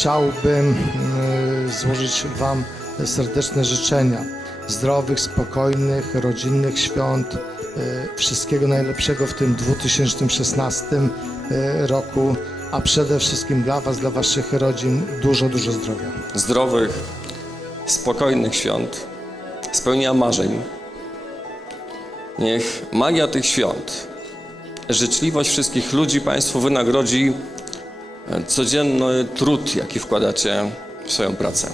chciałbym y, złożyć Wam serdeczne życzenia zdrowych, spokojnych, rodzinnych świąt, y, wszystkiego najlepszego w tym 2016 y, roku, a przede wszystkim dla Was, dla Waszych rodzin dużo, dużo zdrowia. zdrowych, spokojnych świąt, spełnienia marzeń. Niech magia tych świąt, życzliwość wszystkich ludzi Państwu wynagrodzi codzienny trud, jaki wkładacie w swoją pracę.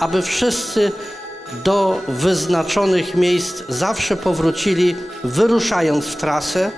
Aby wszyscy do wyznaczonych miejsc zawsze powrócili, wyruszając w trasę,